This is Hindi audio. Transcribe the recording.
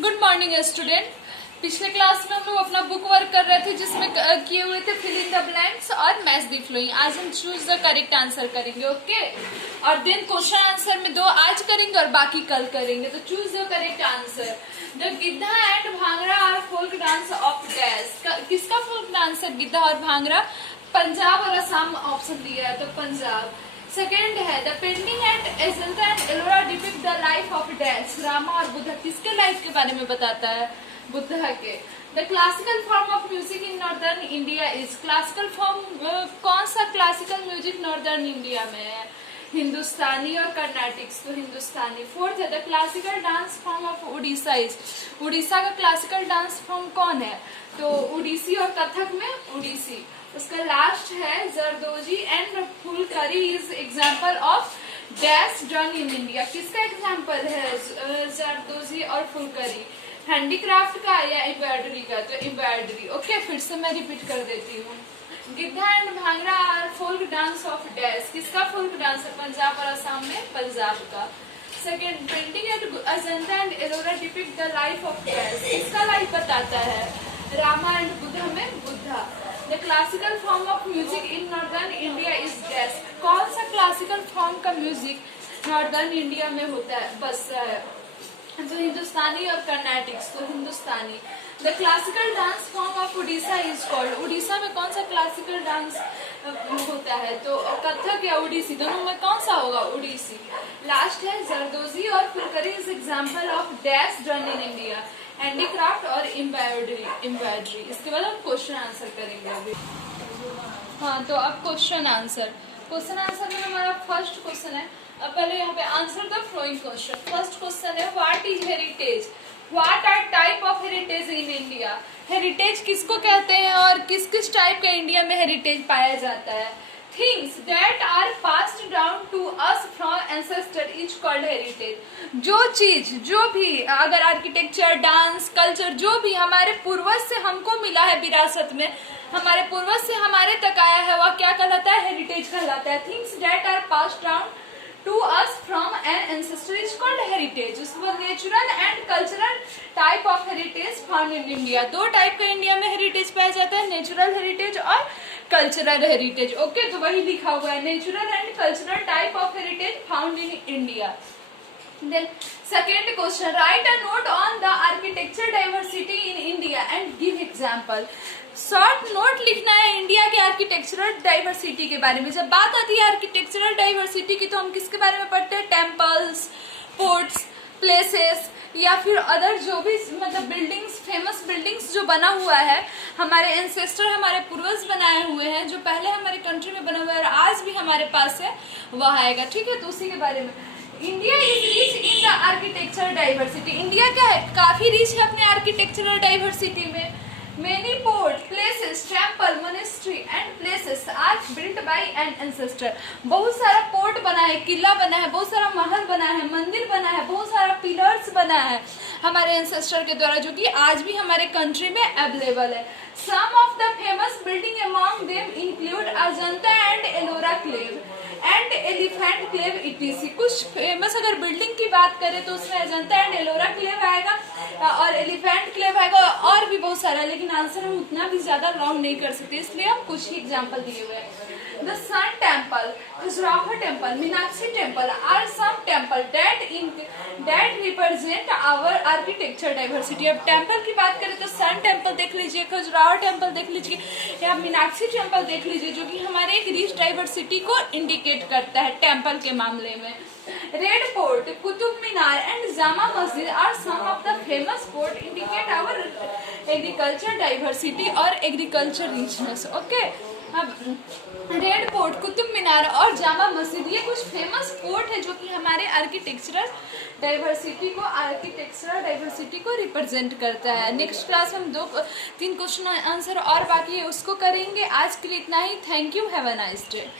Good morning student. पिछले क्लास में हम लोग अपना बुक वर्क कर रहे थे जिसमें किए हुए थे फिल इन द ब्लैंक्स और मैच द फ्लोइंग। आज हम चूज द करेक्ट आंसर करेंगे, ओके। और देन क्वेश्चन आंसर में 2 आज करेंगे और बाकी कल करेंगे। तो choose the correct answer. The Giddha and Bhangra are folk dance of dash. किसका फोल्क डांस है गिद्धा और भांगड़ा? पंजाब और असम ऑप्शन दिया है तो पंजाब। सेकेंड है the painting at Ajanta and Ellora depict the life of dash. Rama और बुद्धा। किसके लाइफ के बारे में बताता है? बुद्धा के। The classical form of music in northern India is. Classical form कौन सा क्लासिकल म्यूजिक नॉर्दर्न इंडिया में है? हिंदुस्तानी और कर्नाटिक्स, तो हिंदुस्तानी। फोर्थ है the classical dance form of Orissa is. Orissa का क्लासिकल डांस फॉर्म कौन है? तो उड़ीसी और कथक में उड़ीसी। उसका लास्ट है zardozi and phulkari is example of dash done in India. किसका एग्जाम्पल है जरदोजी और फुलकरी? हैंडीक्राफ्ट का या एम्ब्रॉयडरी का? तो एम्ब्रॉयडरी, ओके। फिर से मैं रिपीट कर देती हूँ। Giddha and Bhangra are folk dance of dash. किसका फोल्क डांस है? पंजाब और असम में पंजाब का। Second, painting at Ajanta and Ellora depict the life of dash. किसका लाइफ बताता है? रामा एंड बुद्धा में Buddha. The classical form of music in northern India is dash. कौन सा क्लासिकल फॉर्म का म्यूजिक नॉर्दर्न इंडिया में होता है? बस तो हिंदुस्तानी और कर्नाटिक्स, तो हिंदुस्तानी। The classical dance form of Orissa is called. Orissa में कौन सा क्लासिकल डांस होता है? तो कथक या उड़ीसी, दोनों में कौन सा होगा? उड़ीसी। लास्ट है जरदोजी और phulkari is example of dash done in India. Handicraft और एम्ब्रॉयडरी। इसके बाद हम क्वेश्चन आंसर करेंगे अभी। हाँ, तो अब क्वेश्चन आंसर में हमारा फर्स्ट क्वेश्चन है। अब पहले यहाँ पे answer the following question. First question है what is heritage? What are type of heritage in India? Heritage किसको कहते हैं और किस किस टाइप का इंडिया में हेरिटेज पाया जाता है? Things that are passed down to us from ancestor is called heritage. जो चीज, जो भी, अगर आर्किटेक्चर, डांस, कल्चर, जो भी हमारे पूर्वज से हमको मिला है विरासत में, हमारे पूर्वज से हमारे तक आया है, वह क्या कहलाता है? हेरिटेज कहलाता है। Things that are passed down to us from an ancestor is called heritage। उसके बाद natural and cultural type of heritage found in India. 2 type का इंडिया में हेरिटेज पाया जाता है, नेचुरल हेरिटेज और कल्चरल हेरिटेज, ओके। तो वही लिखा हुआ है, natural and cultural type of heritage found in India. Then second question, write a note on the architecture diversity in India and give example। Short note लिखना है इंडिया के आर्किटेक्चरल डाइवर्सिटी के बारे में। जब बात आती है आर्किटेक्चरल डाइवर्सिटी की तो हम किसके बारे में पढ़ते हैं? टेम्पल्स, फोर्ट्स, प्लेसेस या फिर अदर जो भी मतलब बिल्डिंग्स, फेमस बिल्डिंग्स जो बना हुआ है, हमारे एंसेस्टर, हमारे पूर्वज बनाए हुए हैं, जो पहले हमारे कंट्री में बना हुआ है और आज भी हमारे पास है, वह आएगा, ठीक है। तो उसी के बारे में India is rich in the architectural diversity. India क्या है? काफी रिच है अपने आर्किटेक्चरल डाइवर्सिटी में। Many port, places, temple, monastery and places are built by an ancestor। बहुत सारा पोर्ट बना है, किला बना है, बहुत सारा महल बना है, मंदिर बना है, बहुत सारा पिलर्स बना है हमारे एंसेस्टर के द्वारा, जो कि आज भी हमारे कंट्री में अवेलेबल है। Some of the famous building among them include Ajanta and Ellora cave and Elephanta cave etc। कुछ फेमस अगर बिल्डिंग की बात करें तो उसमें अजंता एंड एलोरा क्लेव आएगा और एलिफेंट क्लेव आएगा और भी बहुत सारा, लेकिन आंसर हम उतना भी ज्यादा लॉन्ग नहीं कर सकते, इसलिए हम कुछ ही एग्जाम्पल दिए हुए हैं। The sun temple, Khajuraho temple, Meenakshi temple are some temple that represent our architecture diversity. अब टेम्पल की बात करें तो सन टेम्पल देख लीजिए, खजुराहो टेम्पल देख लीजिए या मीनाक्षी टेम्पल देख लीजिए, जो कि हमारे एक रिच डाइवर्सिटी को इंडिकेट करता है टेम्पल के मामले में। Red Fort, Qutub Minar and Jama Masjid are some of the famous fort indicate our agriculture diversity और एग्रीकल्चर रिचनेस, ओके। अब रेड फोर्ट, कुतुब मीनार और जामा मस्जिद ये कुछ फेमस फोर्ट है जो कि हमारे आर्किटेक्चरल डाइवर्सिटी को रिप्रेजेंट करता है। नेक्स्ट क्लास में हम 2-3 क्वेश्चन आंसर और बाकी है उसको करेंगे। आज के लिए इतना ही। Thank you, have a nice day.